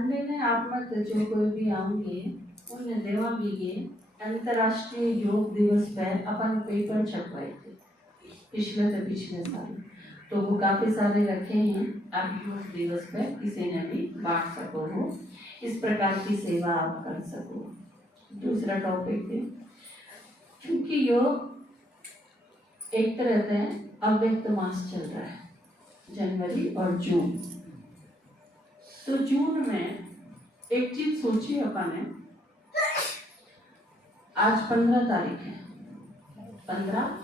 Sunday ने आप मत जो कोई भी आऊंगे उन्हें देवा बीगे अंतर्राष्ट्रीय योग दिवस पर अपन पेपर छपवाए थे पिछले साल, तो वो काफी सारे रखे हैं। आप योग दिवस पर किसी ने भी बांट सको हो, इस प्रकार की सेवा आप कर सको। दूसरा टॉपिक है, क्योंकि योग एक तरह से अव्यक्त मास चल रहा है, जनवरी और जून। तो जून में एक चीज सोची अपन ने, आज 15 तारीख है, 15,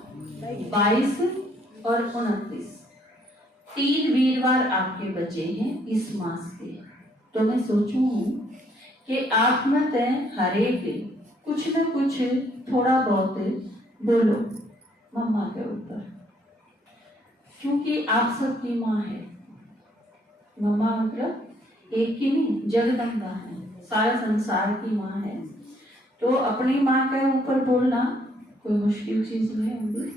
22 और 29 3 वीरवार आपके बचे हैं इस मास के। तो मैं सोचू हूँ कि आप में तय हर एक कुछ न कुछ थोड़ा बहुत बोलो मम्मा के ऊपर, क्योंकि आप सबकी माँ है। मम्मा मतलब एक ही नहीं, जगदम्बा है, सारे संसार की माँ है। तो अपनी माँ के ऊपर बोलना कोई मुश्किल चीज नहीं होगी।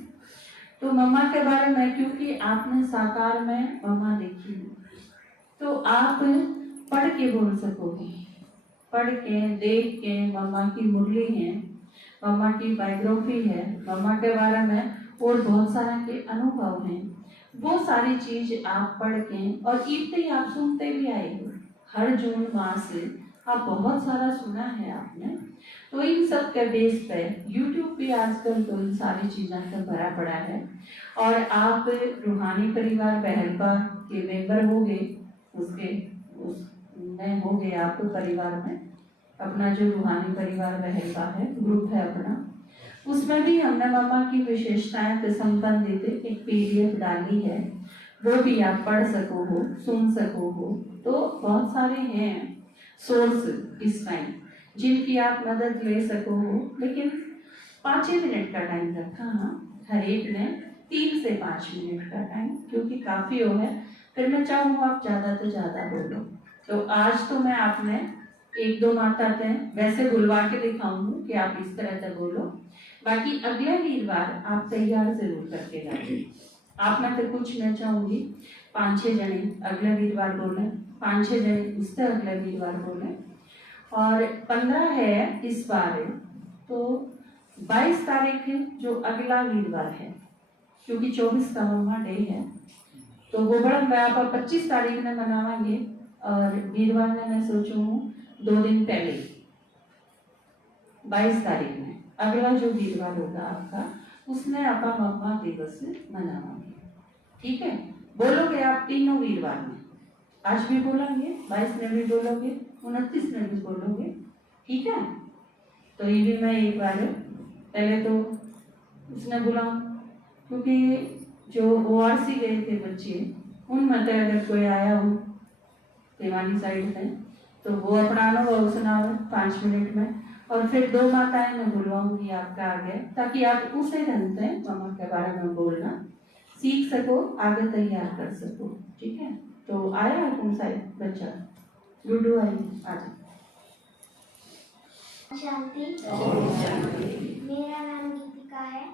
तो मम्मा के बारे में, क्योंकि आपने साकार में मम्मा देखी है, तो आप पढ़ के बोल सकोगे, पढ़ के देख के। मम्मा की मुरली है, मम्मा की बायोग्राफी है, मम्मा के बारे में और बहुत सारे के अनुभव हैं। वो सारी चीज आप पढ़ के, और इतने ही आप सुनते भी आए हो हर जून मास से, आप बहुत सारा सुना है आपने। तो इन सब के बेस पे यूट्यूब पे आजकल तो इन सारी चीज़ों का भरा पड़ा है। और आप रूहानी परिवार बहलपा के मेंबर हो गए, उसमें हो गए आप परिवार में। अपना जो रूहानी परिवार बहलपा है, ग्रुप है अपना, उसमें भी हमने मम्मा की विशेषताएं से संबंधित एक PDF डाली है, वो भी आप पढ़ सको हो, सुन सको हो। तो बहुत सारे हैं सोर्स इस टाइम जिनकी आप मदद ले सको हो। लेकिन 5 मिनट का टाइम रखा, हाँ, हर एक ने 3 से 5 मिनट का टाइम, क्योंकि काफी हो है। फिर मैं चाहूँगा आप ज्यादा से ज्यादा बोलो। तो आज तो मैं आपने 1-2 माता थे वैसे बुलवा के दिखाऊंगी कि आप इस तरह से बोलो। बाकी अगले वीरवार आप तैयार जरूर करके लाइए। आप में तो कुछ मैं चाहूंगी 5-6 जने अगले वीरवार बोले, 5-6 जने उससे अगले वीरवार बोले। और 15 है इस बार, तो 22 तारीख जो अगला वीरवार है, क्योंकि 24 का मम्मा डे है, तो वो बड़ा मैं आप 25 तारीख में मनावाएंगे। और वीरवार में मैं सोचू 2 दिन पहले 22 तारीख में अगला जो वीरवार होगा आपका, उसमें आप मम्मा दिवस मनावाएंगे। ठीक है, बोलोगे आप तीनों वीरवार में, आज भी बोलेंगे, 22 में भी बोलोगे, 29 में भी बोलोगे। ठीक है, तो ये भी मैं एक बार पहले तो उसने बुलाऊं, क्योंकि जो ORC गए थे बच्चे, उनमें तो अगर कोई आया हो देवानी साइड से, तो वो अपना अनुभव सुनाओ 5 मिनट में। और फिर 2 माताएं मैं बुलवाऊंगी आपका आगे, ताकि आप उसे ढंग से मम्मा के बारे में बोलना सीख सको, आगे तैयार कर सको। ठीक है, तो आया है कौन सा बच्चा? गुड्डू आई, आजा। शांति। मेरा नाम गीतिका है।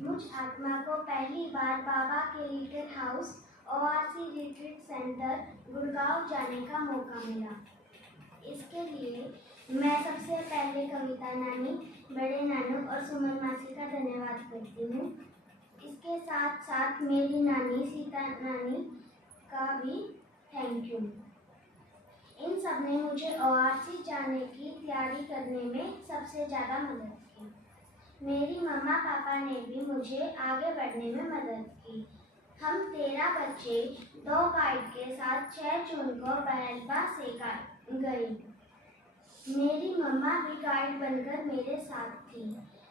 मुझ आत्मा को पहली बार बाबा के retreat house ORC retreat centre Gurgaon जाने का मौका मिला। इसके लिए मैं सबसे पहले कविता नानी, बड़े नानू और सुमन मासी का धन्यवाद करती हूँ। इसके साथ साथ मेरी नानी सीता नानी का भी थैंक यू। इन सब ने मुझे ORC जाने की तैयारी करने में सबसे ज़्यादा मदद की। मेरी मम्मा पापा ने भी मुझे आगे बढ़ने में मदद की। हम 13 बच्चे 2 गाइड के साथ 6 जून को बहलपा से गए। मेरी मम्मा भी गाइड बनकर मेरे साथ थी,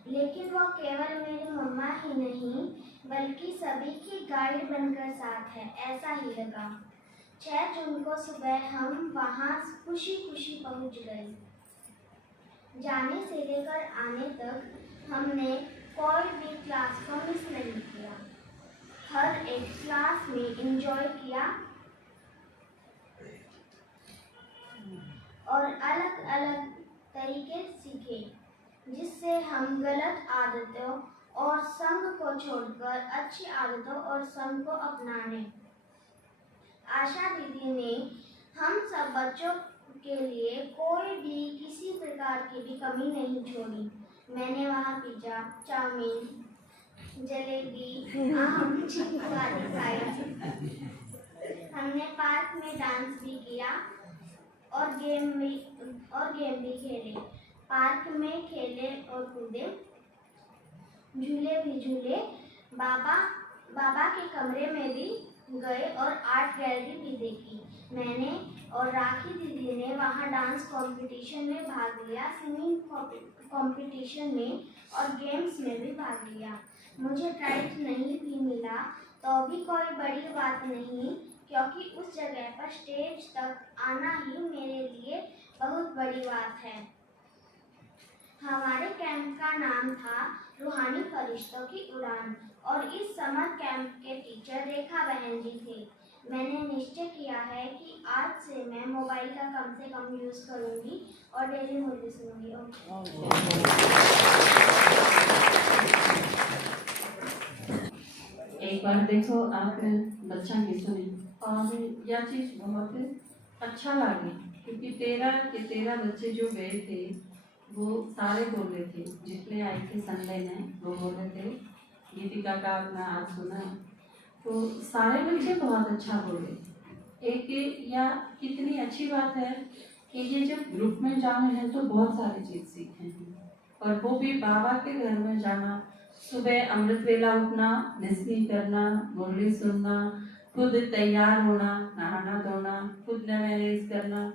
लेकिन वो केवल मेरी मम्मा ही नहीं बल्कि सभी की गाइड बनकर साथ है, ऐसा ही लगा। 6 जून को सुबह हम वहाँ खुशी खुशी पहुँच गए। जाने से लेकर आने तक हमने कोई भी क्लास को मिस नहीं किया। हर एक क्लास में एंजॉय किया और अलग अलग तरीके सीखे, जिससे हम गलत आदतों और संग को छोड़कर अच्छी आदतों और संग को अपनाने। आशा दीदी ने हम सब बच्चों के लिए कोई भी किसी प्रकार की भी कमी नहीं छोड़ी। मैंने वहाँ पिज्जा, चाउमीन, जलेबी, आम, चीकू आदि खाए। हमने पार्क में डांस भी किया और गेम भी खेले। पार्क में खेले और कूदे, झूले भी झूले। बाबा के कमरे में भी गए और आर्ट गैलरी भी देखी। मैंने और राखी दीदी ने वहाँ डांस कंपटीशन में भाग लिया, सिंगिंग कंपटीशन में और गेम्स में भी भाग लिया। मुझे प्राइज नहीं भी मिला तो भी कोई बड़ी बात नहीं, क्योंकि उस जगह पर स्टेज तक आना ही मेरे लिए बहुत बड़ी बात है। हमारे कैंप का नाम था रूहानी फरिश्तों की उड़ान और इस समर कैंप के टीचर रेखा बहन जी थे। मैंने निश्चय किया है कि आज से मैं मोबाइल का कम से कम यूज़ करूंगी और डेली मुर्गी सुनूंगी। एक बार देखो आप बच्चा की सुनी और यह चीज़ बहुत अच्छा लगी, क्योंकि 13 बच्चे जो गए थे वो सारे बोल रहे थे, जितने आए थे संडे में वो बोल रहे थे। गीतिका का अपना आज सुना तो सारे बच्चे बहुत अच्छा बोले। एक या कितनी अच्छी बात है कि ये जब ग्रुप में जाना है तो बहुत सारी चीज़ सीखे हैं, और वो भी बाबा के घर में जाना, सुबह अमृत वेला उठना, लिसनिंग करना, मुरली सुनना, खुद तैयार होना, नहाना धोना, खुद मैनेज करना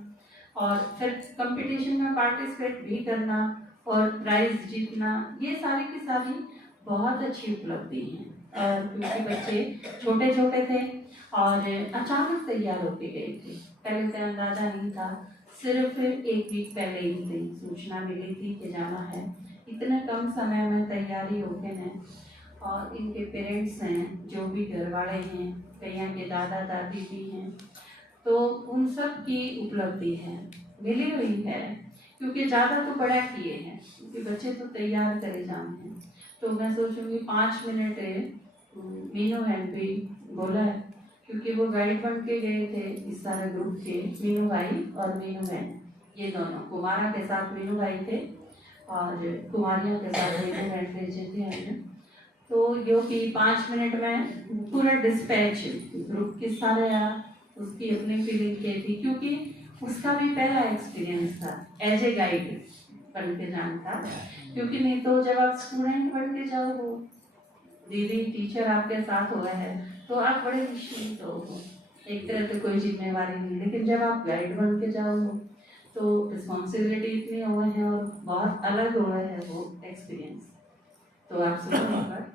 और फिर कंपटीशन में पार्टिसिपेट भी करना और प्राइज जीतना, ये सारी की सारी बहुत अच्छी उपलब्धि हैं। और क्योंकि बच्चे छोटे छोटे थे और अचानक तैयार होके गए थे, पहले से अंदाजा नहीं था, सिर्फ एक वीक पहले ही सूचना मिली थी कि जाना है। इतने कम समय में तैयारी होते हैं और इनके पेरेंट्स हैं, जो भी घर वाले हैं, कहीं के दादा दादी भी हैं, तो उन सब की उपलब्धि है, मिली हुई है, क्योंकि ज़्यादा तो बड़ा किए हैं, क्योंकि बच्चे तो तैयार करे जाने हैं। तो मैं सोचूंगी 5 मिनट मीनू बहन भी बोला है, क्योंकि वो गाइड बन के गए थे इस सारे ग्रुप के, मीनू भाई और मीनू बहन, ये दोनों कुमारा के साथ मीनू भाई थे और कुमारियों के साथ मीनू बहन थे। तो जो कि 5 मिनट में पूरा डिस्पैच ग्रुप के सारे उसकी अपनी फीलिंग की थी, क्योंकि उसका भी पहला एक्सपीरियंस था एज ए गाइड बन के जाना था। क्योंकि नहीं तो जब आप स्टूडेंट बन के जाओ, वो दीदी टीचर आपके साथ हुआ है तो आप बड़े निश्चिंत हो, एक तरह से कोई जिम्मेवारी नहीं। लेकिन जब आप गाइड बन के जाओ तो रिस्पॉन्सिबिलिटी इतनी हुए हैं और बहुत अलग हुआ है वो एक्सपीरियंस। तो आप सुनो।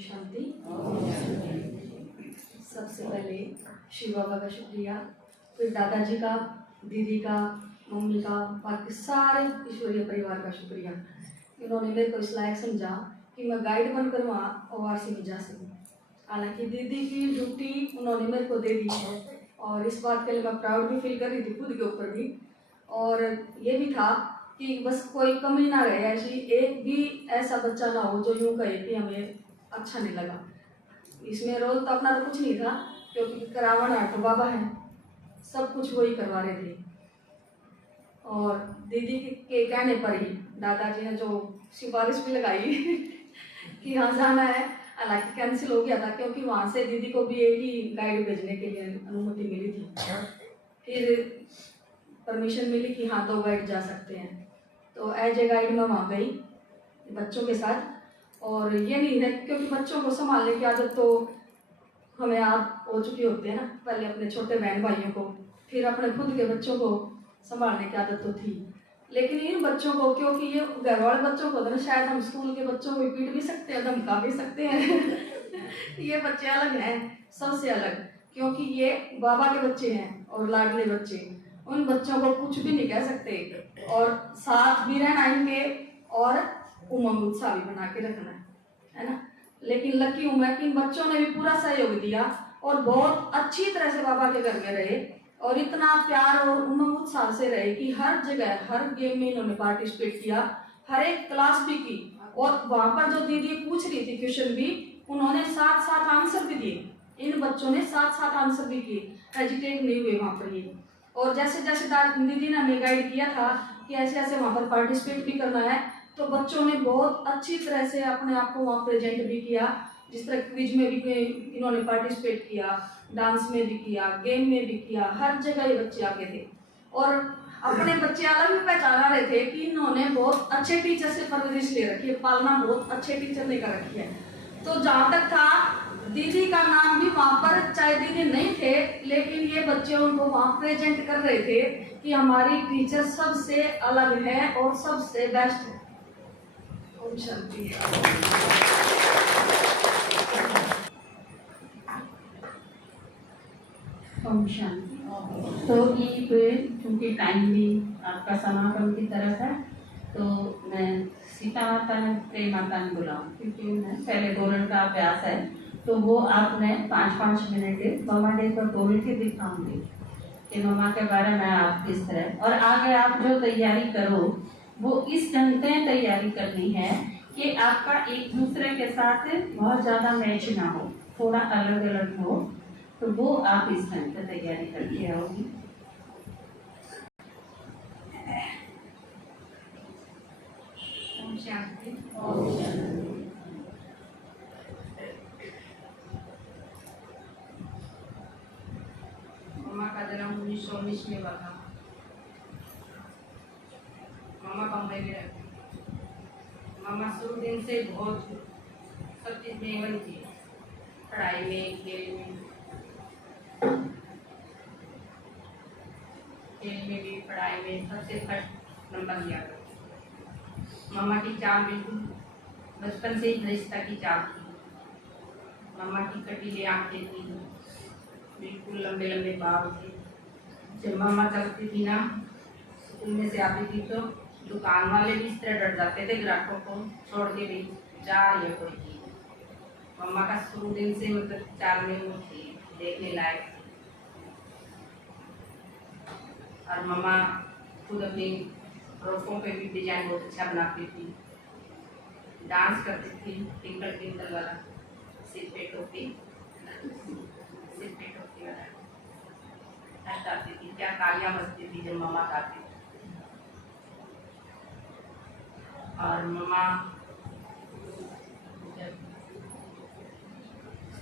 शांति। सबसे पहले शिव बाबा का शुक्रिया, फिर दादाजी का, दीदी का, मम्मी का, बाकी सारे ईश्वरीय परिवार का शुक्रिया। इन्होंने मेरे को इस लायक समझा कि मैं गाइड बनकर वहाँ ओआरसी में जा सकूँ। हालांकि दीदी की ड्यूटी उन्होंने मेरे को दे दी है और इस बात के लिए मैं प्राउड भी फील कर रही थी खुद के ऊपर भी। और ये भी था कि बस कोई कमी ना रहे, ऐसी एक भी ऐसा बच्चा ना हो जो यूँ कहे कि हमें अच्छा नहीं लगा। इसमें रोल तो अपना तो कुछ नहीं था, क्योंकि करावन आठ बाबा है, सब कुछ वही करवा रहे थे। और दीदी के कहने पर ही दादाजी ने जो सिफारिश भी लगाई कि हाँ जाना है, हालांकि कैंसिल हो गया था क्योंकि वहाँ से दीदी को भी एक ही गाइड भेजने के लिए अनुमति मिली थी। फिर परमिशन मिली कि हाँ 2 गाइड जा सकते हैं। तो एज ए गाइड मैं वहाँ गई बच्चों के साथ। और ये नहीं है, क्योंकि बच्चों को संभालने की आदत तो हमें आप हो चुकी होती है ना, पहले अपने छोटे बहन भाइयों को, फिर अपने खुद के बच्चों को संभालने की आदत तो थी। लेकिन इन बच्चों को, क्योंकि ये घर वाले बच्चों को तो शायद हम स्कूल के बच्चों को पीट भी सकते हैं, धमका भी सकते हैं ये बच्चे अलग हैं, सबसे अलग, क्योंकि ये बाबा के बच्चे हैं और लाडले बच्चे, उन बच्चों को कुछ भी नहीं कह सकते और साथ भी रहना इनके और उमंग उत्साह भी बना के रखना है ना। लेकिन लकी हूँ मैं कि इन बच्चों ने भी पूरा सहयोग दिया और बहुत अच्छी तरह से बाबा के घर में रहे और इतना प्यार और उमंग उत्साह से रहे कि हर जगह हर गेम में इन्होंने पार्टिसिपेट किया, हर एक क्लास भी की। और वहां पर जो दीदी पूछ रही थी क्वेश्चन भी, उन्होंने साथ साथ आंसर भी दिए। इन बच्चों ने साथ साथ आंसर भी किए, हेजिटेट नहीं हुए वहां पर ये। और जैसे जैसे दीदी ने हमें गाइड किया था कि ऐसे ऐसे वहां पर पार्टिसिपेट भी करना है, तो बच्चों ने बहुत अच्छी तरह से अपने आप को वहाँ प्रेजेंट भी किया। जिस तरह क्विज में भी इन्होंने पार्टिसिपेट किया, डांस में भी किया, गेम में भी किया, हर जगह ये बच्चे आगे थे। और अपने बच्चे अलग भी पहचाना रहे थे कि इन्होंने बहुत अच्छे टीचर से परवरिश ले रखी है, पालना बहुत अच्छे टीचर ने कर रखी है। तो जहाँ तक था, दीदी का नाम भी वहाँ पर, चाहे दीदी नहीं थे, लेकिन ये बच्चे उनको वहाँ प्रेजेंट कर रहे थे कि हमारी टीचर सबसे अलग है और सबसे बेस्ट है। ओम शांति। ओम शांति। तो ये क्योंकि टाइम भी आपका समापन की तरफ है, तो मैं सीता माता ने प्रेम माता ने बुलाऊं, क्योंकि मैं पहले बोलने का अभ्यास है, तो वो आपने 5-5 मिनट मम्मा डे पर बोल के दिखाऊंगी कि मम्मा के बारे में आप किस तरह, और आगे आप जो तैयारी करो वो इस ढंग से तैयारी करनी है कि आपका एक दूसरे के साथ बहुत ज़्यादा मैच ना हो, थोड़ा अलग अलग हो, तो वो आप इस ढंग से तैयारी करके आओगी। ओम शांति। मम्मा का जन्म 1919 में हुआ था। मम्मा बम्बई में रहती। मम्मा शुरू दिन से बहुत सब चीज में एवन थी, पढ़ाई में, खेल में भी, पढ़ाई में सबसे फर्स्ट नंबर लिया था। मम्मा की चाल बिल्कुल बचपन से ही फरिश्ता की चाल थी। मम्मा की कटीले आंखें थी, बिल्कुल लंबे लंबे बाल थे। जब मम्मा चलती थी ना, स्कूल में से आती थी तो दुकान वाले भी इस तरह डर जाते थे ग्राहकों को छोड़ के भी जा रही है कोई चीज। मम्मा का शुरू दिन से मतलब चाल में वो थी, देखने लायक थी। और मम्मा खुद अपनी फ्रॉकों पे भी डिजाइन बहुत अच्छा बनाती थी, डांस करती थी, टिंकल टिंकल वाला, सिर पे टोपी वाला गाती थी, क्या तालियां बजती थी जब मम्मा गाती थी। और मम्मा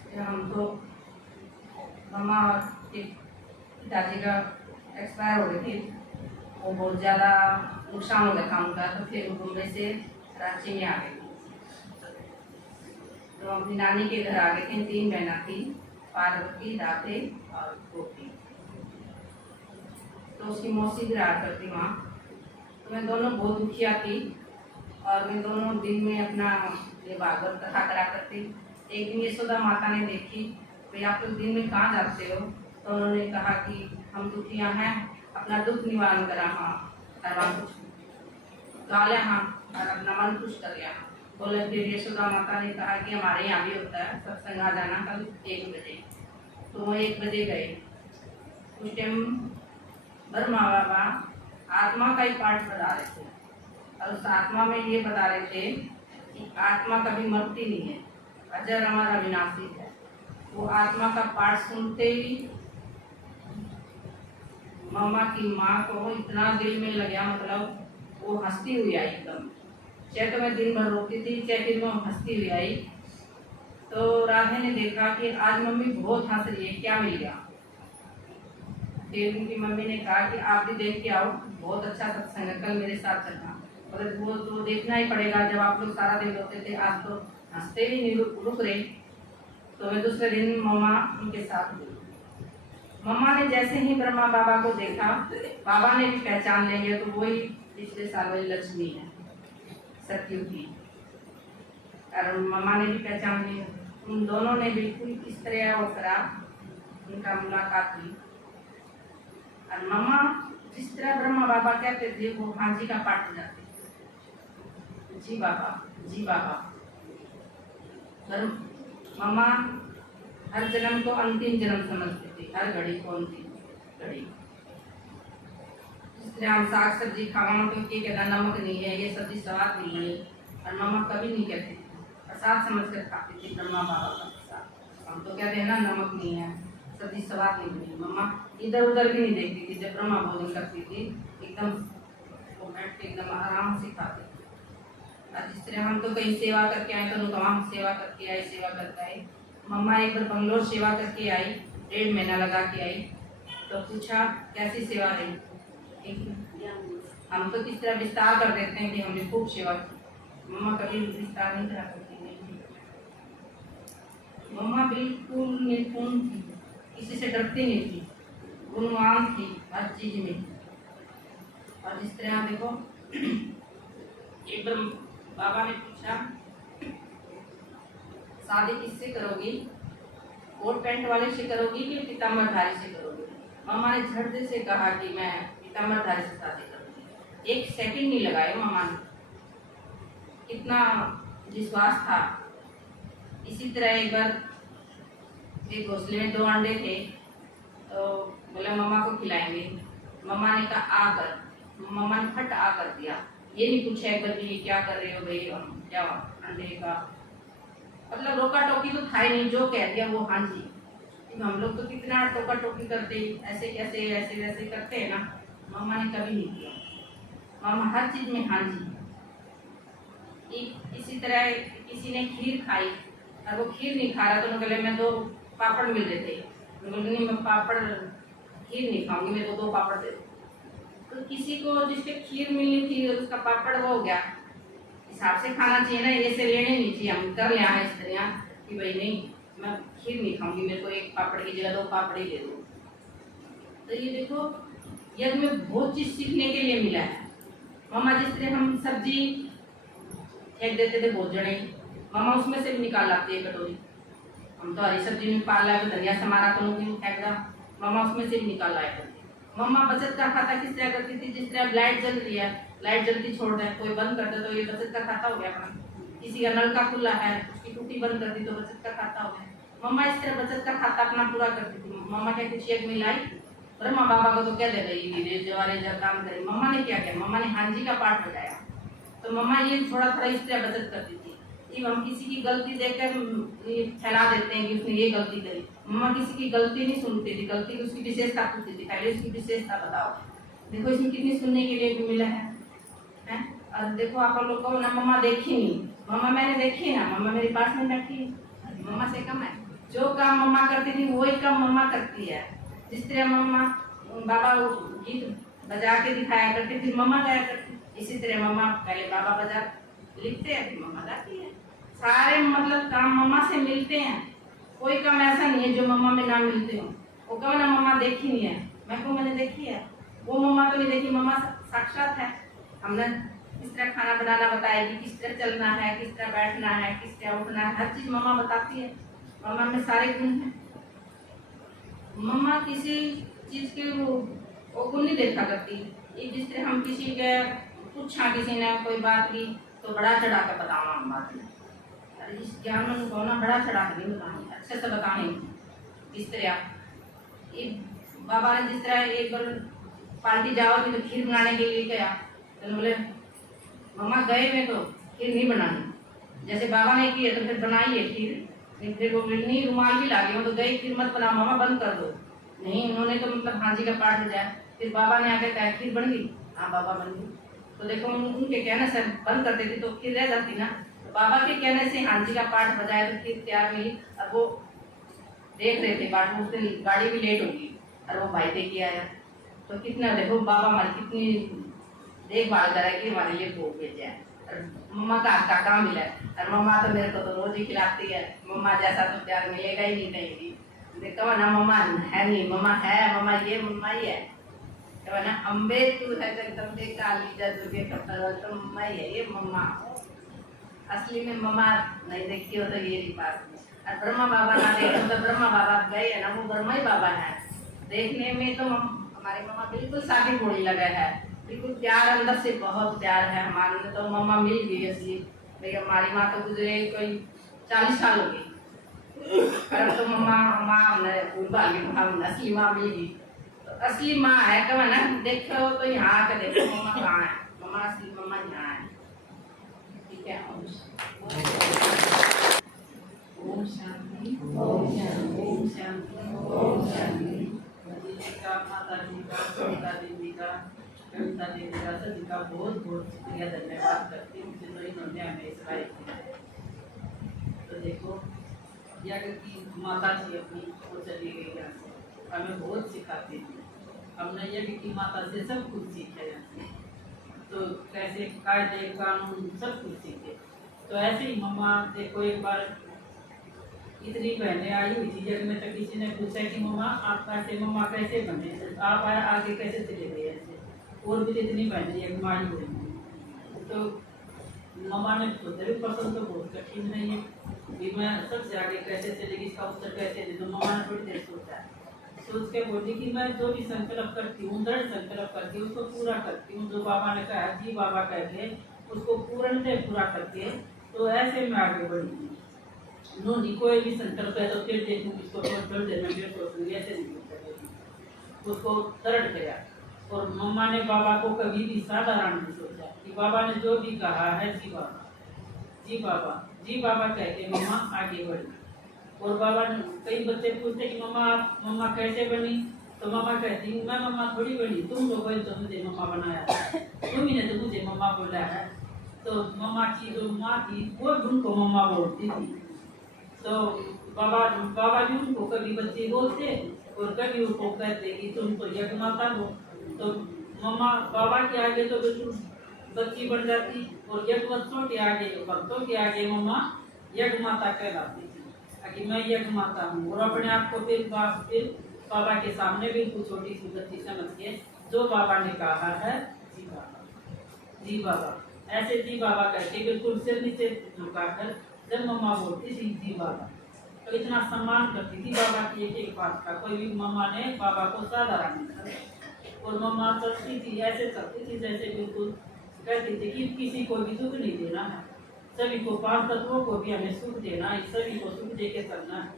जब हम तो मम्मा और पिताजी का एक्सपायर हो गए थे, वो बहुत ज़्यादा नुकसान हो गया था उनका, तो फिर वो मुंबई से रांची में आ गए। तो अपनी नानी के घर आ गए थे। 3 बहना थी, पार्वती, राधे और गोपी। तो उसकी मौसी भी रहा करती वहाँ। तो मैं दोनों बहुत दुखिया थी और मैं दोनों दिन में अपना ये भागवत कथा करा करती। एक दिन यशोदा माता ने देखी, भाई आप लोग दिन में कहाँ जाते हो? तो उन्होंने कहा कि हम दुखिया हैं, अपना दुख निवारण करा करवा कुछ गाया हाँ और अपना मन खुश कर लिया। बोले फिर यशोदा माता ने कहा कि हमारे यहाँ भी होता है सत्संग, आ जाना कल 1 बजे। तो वो 1 बजे गए। उस टाइम ब्रह्मा बाबा आत्मा का ही पाठ बता रहे थे और उस आत्मा में ये बता रहे थे कि आत्मा कभी मरती नहीं है, अजर अमर अविनाशी है। वो आत्मा का पाठ सुनते ही मम्मा की माँ को इतना दिल में लगा, मतलब वो हंसती हुई आई एकदम। चाहे तो मैं दिन भर रोती थी, चाहे फिर वो हंसती हुई आई। तो राधे ने देखा कि आज मम्मी बहुत हंस रही है, क्या मिल गया? फिर उनकी मम्मी ने कहा कि आप भी देख के आओ, बहुत अच्छा सत्संग है, कल मेरे साथ चलना। और वो तो देखना ही पड़ेगा, जब आप लोग सारा दिन रोते थे, आज तो हंसते ही नहीं रुक रहे। तो मैं दूसरे दिन मम्मा उनके साथ गई। मम्मा ने जैसे ही ब्रह्मा बाबा को देखा, बाबा ने भी पहचान लेंगे तो वही पिछले साल वाली लक्ष्मी है, सत्यु की। और मम्मा ने भी पहचान ली। उन दोनों ने बिल्कुल इस तरह वो करा, उनका मुलाकात हुई। और मम्मा जिस तरह ब्रह्मा बाबा कहते थे, वो हाँ जी का पाठ जाते, जी बाबा, जी बाबा। मम्मा हर जन्म को अंतिम जन्म समझती थी, हर घड़ी को अंतिम। कड़ी। इसलिए हम साग सब्जी खावा तो के कहना नमक नहीं है, ये सब्जी स्वाद नहीं बनी, और मम्मा कभी नहीं कहती थी, प्रसाद समझ कर खाती थी ब्रह्मा बाबा का प्रसाद। हम तो कहते हैं ना नमक नहीं है, सब्जी स्वाद नहीं बनी। मम्मा इधर उधर भी नहीं देखती थी, जब ब्रह्मा भोजन करती थी एकदम वो बैठ के एकदम आराम से खाती थी। और जिस तरह हम तो कहीं सेवा करके आए तो हम सेवा करके आए, सेवा करके आए। मम्मा एक बार बंगलोर सेवा करके आई, 1.5 महीना लगा के आई, तो पूछा कैसी सेवा रही। हम तो किस तरह विस्तार कर देते हैं कि हमने खूब सेवा की, मम्मा कभी विस्तार नहीं करा करती नहीं। मम्मा बिल्कुल निपुण थी, किसी से डरती नहीं थी, गुणवान थी हर चीज में। और जिस तरह देखो एक बार बाबा ने पूछा शादी किससे करोगी, कोट पैंट वाले से करोगी कि पीताम्बरधारी से करोगी। मामा ने झट से कहा कि मैं पीताम्बरधारी से शादी करूंगी। 1 सेकंड नहीं लगाए मामा ने, कितना विश्वास था। इसी तरह एक बार एक घोंसले में 2 अंडे थे, तो बोला मम्मा को खिलाएंगे। मम्मा ने कहा आकर, मम्मा ने फट आ कर दिया, ये नहीं पूछा एक बार भी क्या कर रहे हो भाई, क्या अंडे का मतलब रोका टोकी तो था ही नहीं, जो कह दिया वो हाँ जी। हम लोग तो कितना टोका टोकी करते, ऐसे कैसे ऐसे वैसे करते हैं ना, मम्मा ने कभी नहीं किया। मम्मा हर चीज में हाँ जी। इसी तरह किसी ने खीर खाई और वो खीर नहीं खा रहा, तो गले में 2 पापड़ मिल रहे थे, नहीं मैं पापड़ खीर नहीं खाऊंगी, मेरे को 2 पापड़ दे दो। तो किसी को जिसके खीर मिलनी थी उसका पापड़ वो हो गया। हिसाब से खाना चाहिए ना, ऐसे लेने नहीं चाहिए। हम कर ले आए इस तरह कि भाई नहीं मैं खीर नहीं खाऊंगी, मेरे को 1 पापड़ की जगह 2 पापड़ ही दे दो। तो ये देखो यज्ञ में बहुत चीज सीखने के लिए मिला है। मामा जिस तरह हम सब्जी फेंक देते थे बहुत जने, मामा उसमें से भी निकाल लाती है कटोरी। हम तो हरी सब्जी में पाल लाए तो धनिया समारा को फेंक दा, मामा उसमें से भी निकाल लाया करती। मम्मा बचत का खाता किस तरह करती थी, जिस तरह लाइट जल रही है, लाइट जल्दी छोड़ दे, कोई बंद कर दे तो ये बचत का खाता हो गया अपना। किसी का नल का खुला है, उसकी टूटी बंद कर दी तो बचत का खाता हो गया। मम्मा इस तरह बचत का खाता अपना पूरा करती थी। मम्मा क्या कुछ एक मिलाई, ब्रह्मा बाबा को तो क्या दे रही जवारे जब काम करे। मम्मा ने क्या किया, मम्मा ने हाँ जी का पाठ बजाया। तो मम्मा ये थोड़ा थोड़ा इस तरह बचत करती थी। हम किसी की गलती देखकर फैला देते हैं कि उसने ये गलती करी। मम्मा किसी की गलती नहीं सुनती थी, गलती की उसकी विशेषता पूछती थी, पहले उसकी विशेषता बताओ। देखो इसमें कितनी सुनने के लिए भी मिला है? और देखो आप लोग को ना मम्मा देखी नहीं, मम्मा मैंने देखी ना, मम्मा मेरे पास में बैठी है, मम्मा से कम है। जो काम मम्मा करती थी वही काम मम्मा करती है। जिस तरह मम्मा बाबा गीत बजा के दिखाया करती थी, मम्मा गाया करती। इसी तरह मम्मा पहले बाबा बजा लिखते हैं, फिर मम्मा गाती है। सारे मतलब काम मम्मा से मिलते हैं, कोई काम ऐसा नहीं है जो मम्मा में ना मिलते हो। वो कहो ना मम्मा देखी नहीं है, मैं को मैंने देखी है, वो मम्मा तो नहीं देखी, मम्मा साक्षात है। हमने किस तरह खाना बनाना बताएगी, किस तरह चलना है, किस तरह बैठना है, किस तरह उठना है, हर चीज मम्मा बताती है। मम्मा में सारे गुण हैं। मम्मा किसी चीज के वो गुण नहीं देखा करती। जिस तरह हम किसी के पूछा, किसी ने कोई बात की तो बड़ा चढ़ा कर बताना हम बात में, इस ज्ञान में को ना बड़ा चढ़ा कर नहीं बतानी, अच्छे से बताने। इस तरह बाबा ने जिस तरह एक बार पार्टी जाओगी तो खीर बनाने के लिए गया, तो बोले मम्मा गए में तो खीर नहीं बनानी, जैसे बाबा ने की है तो फिर बनाइए खीर। फिर वो नहीं रुमाल भी ला गए, तो गई खीर मत बनाओ मम्मा, बंद कर दो। नहीं उन्होंने तो मतलब हाँ जी का पाठ बजाया। फिर बाबा ने आके कहा खीर बन गई, हाँ बाबा बन गई। तो देखो उनके कहने से बंद कर देती तो खीर रह जाती ना। तो बाबा के कहने से हाँ जी का पाठ बजाया तो खीर तैयार मिली। और वो देख रहे थे बाट, उस दिन गाड़ी भी लेट होगी और वो भाई दे के आया। तो कितना देखो बाबा हमारी कितनी देखभाल करा कि हमारे लिए भोग भेजा है। और मम्मा का हाथ का काम मिला है, और मम्मा तो मेरे को तो रोज ही खिलाती है। मम्मा जैसा तो प्यार मिलेगा ही नहीं कहीं भी। देखो ना मम्मा है नहीं, मम्मा है, मम्मा ये मम्मा ही है ना। अम्बे तू है जगदम्बे काली दुर्गे कपल, तो मम्मा ही है, ये मम्मा असली में मम्मा नहीं देखी हो तो ये पास में। और ब्रह्मा बाबा ना देखो तो ब्रह्मा बाबा गए है ना, वो ब्रह्मा ही बाबा है। देखने में तो हमारी मम्मा बिल्कुल सादी घोड़ी लगा है, बिल्कुल प्यार अंदर से बहुत प्यार है। हमारे तो मम्मा मिल गई असली। भाई हमारी माँ तो गुजरे कोई 40 साल हो गई, पर तो मम्मा माँ हमने भूल भागी, हम असली माँ मिल गई। तो असली माँ है कब ना देखो तो यहाँ आकर देखो मम्मा कहाँ है, मम्मा असली मम्मा यहाँ है। ठीक है। ओम शांति, ओम शांति, ओम शांति, ओम शांति। दीदी का, माता जी का, सविता दीदी का, कविता दीदी का, सभी का बहुत बहुत शुक्रिया धन्यवाद करती हूँ, तो इन्होंने हमें इस लायक किया। तो देखो यज्ञ की माता जी अपनी वो चली गई यहाँ से, हमें बहुत सिखाती थी। हमने यज्ञ की माता से सब कुछ सीखे यहाँ से, तो कैसे कायदे कानून सब कुछ सीखे। तो ऐसे ही मम्मा देखो एक बार इतनी बहनें आई हुई थी यज्ञ में, तो किसी ने पूछा कि मम्मा आप कैसे, मम्मा कैसे बने, आप आगे कैसे चले गए ऐसे, और भी इतनी बहनें यज्ञ में आई हुई थी। तो मम्मा ने सोचा भी पसंद तो बहुत कठिन नहीं है कि मैं सबसे आगे कैसे चलेगी, इसका उत्तर कैसे दे। तो मम्मा ने थोड़ी देर सोचा, सोच के बोली कि मैं जो भी संकल्प करती हूँ, दृढ़ संकल्प करती हूँ, उसको पूरा करती हूँ। जो बाबा ने कहा जी बाबा कह के उसको पूर्ण से पूरा करके, तो ऐसे मैं आगे बढ़ी। उन्होंने कोई भी संकल्प है तो फिर देखूँ इसको थोड़ी देर में फिर सोचूंगी, ऐसे नहीं उसको दृढ़ किया। और मम्मा ने बाबा को कभी भी साधारण नहीं सोचा कि बाबा ने जो भी कहा है जी बाबा, जी बाबा, जी बाबा कह के मम्मा आगे बढ़ी। और बाबा ने, कई बच्चे पूछते कि मम्मा कैसे बनी, तो मम्मा कहती हूँ मैं मम्मा थोड़ी बनी, तुम लोगों ने तो मुझे मम्मा बनाया, तुम ही ने तो मुझे मम्मा बोला है। तो मम्मा की जो माँ थी वो उनको मम्मा बोलती थी। तो बाबा भी उनको कभी बच्चे बोलते और कभी उनको कहते कि तुम तो यज्ञ माता हो। तो मम्मा बाबा के आगे तो बिल्कुल बच्ची बन जाती, और यज्ञ बच्चों के आगे, भक्तों के आगे मम्मा यज्ञ माता कहलाती थी कि मैं यज्ञ माता हूँ। और अपने आप को फिर बाबा के सामने बिल्कुल छोटी सी बच्ची समझ के जो बाबा ने कहा है जी बाबा, जी बाबा, ऐसे जी बाबा करके बिल्कुल सिर नीचे झुकाकर जब मम्मा बोलती थी जी बाबा, तो इतना सम्मान करती थी बाबा की एक एक बात का। कोई भी मम्मा ने बाबा को साधारण नहीं था। और मम्मा चलती थी, ऐसे चलती थी जैसे बिल्कुल कहती थी कि किसी को भी दुख नहीं देना है, सभी को, पांच तत्वों को भी हमें सुख देना है, सभी को सुख दे के चलना है।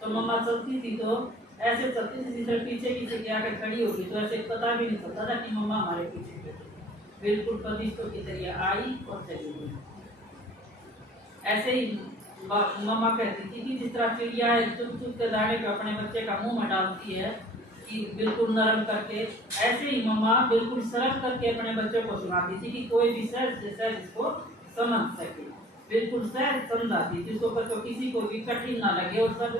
तो मम्मा चलती थी तो ऐसे चलती थी जिस पीछे पीछे के आकर खड़ी होगी, तो ऐसे पता भी नहीं चलता था कि मम्मा हमारे पीछे खड़ी, बिल्कुल फरिश्तों की तरह आई और चली गई। ऐसे ही मम्मा कहती थी कि जिस तरह चिड़िया चुप चुप के दाने पे अपने बच्चे का मुंह में डालती है कि बिल्कुल नरम करके, ऐसे ही मम्मा बिल्कुल सरल करके अपने बच्चों को सुनाती थी कि कोई भी सहज से सहज इसको समझ सके, बिल्कुल सहज समझाती थी उसको, तो किसी को भी कठिन ना लगे और सब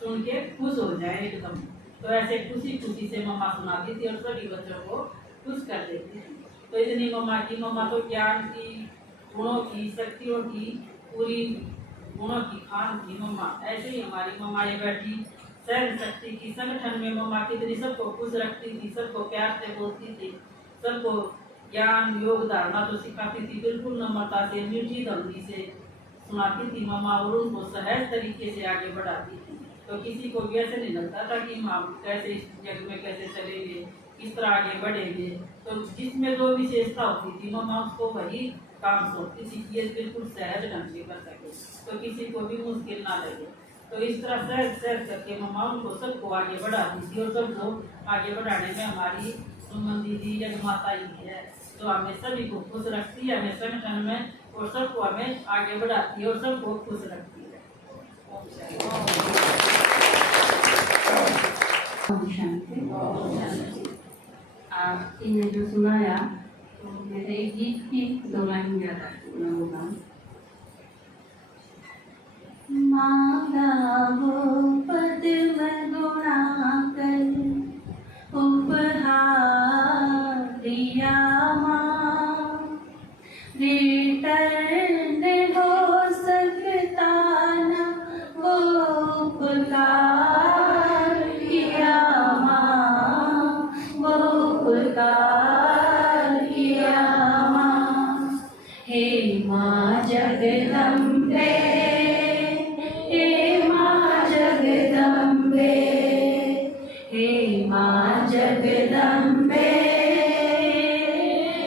सुन के खुश हो जाए एकदम। तो ऐसे खुशी खुशी से मम्मा सुनाती थी और सभी बच्चों को खुश कर देती थी। तो इतनी मम्मा तो ज्ञान की, गुणों की, शक्तियों की, पूरी गुणों की खान थी मम्मा। ऐसे ही हमारी मम्मा ये बैठी सहन शक्ति की संगठन में मम्मा कितनी सबको खुश रखती थी, सबको प्यार से बोलती थी, सबको ज्ञान योग धारणा तो सिखाती थी, बिल्कुल नम्रता से मीठी धमनी से सुनाती थी मम्मा, और उनको सहज तरीके से आगे बढ़ाती थी। तो किसी को भी ऐसे नहीं लगता था कि माँ कैसे इस जग में कैसे चलेंगे, किस तरह आगे बढ़ेंगे। तो जिसमें जो विशेषता होती थी मम्मा उसको वही काम सौंपती थी कि ये बिल्कुल सहज ढंग से कर सके, तो किसी को भी मुश्किल ना लगे। तो इस तरह सहज सहज करके मम्मा उनको सबको आगे बढ़ाती थी, और सबको आगे बढ़ाने में हमारी सुमन दीदी यज्ञ माता ही है जो हमें सभी को खुश रखती है, हमें संगठन में, और सबको हमें आगे बढ़ाती है और सबको खुश रखती है। ओम शांति। इन्हें जो सुनाया तो मेरे एक गीत की दो लाइन याद आती मैं बोला, मांगा वो पद में गुणाकर उपहार दिया माँ, रिटर्न हो सकता ना वो उपकार किया माँ, वो उपकार किया माँ। हे माँ जगदम्बे, हे माँ जगदम्बे, हे माँ जगदम्बे,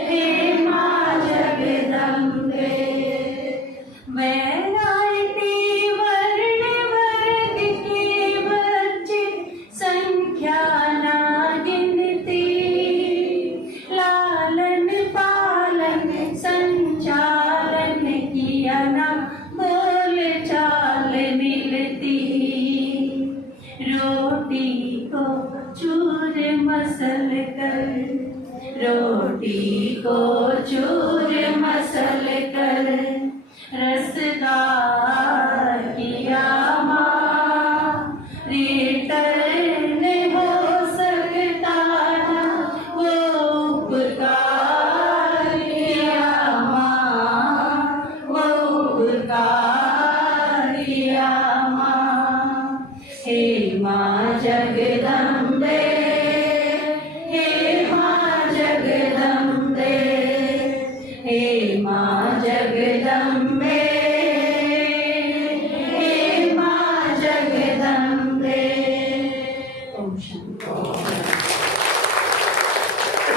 हे माँ जगदम्बे। वैरायटी वर्ण वर्ग के बच्चे संख्या ना गिन रोटी को चूर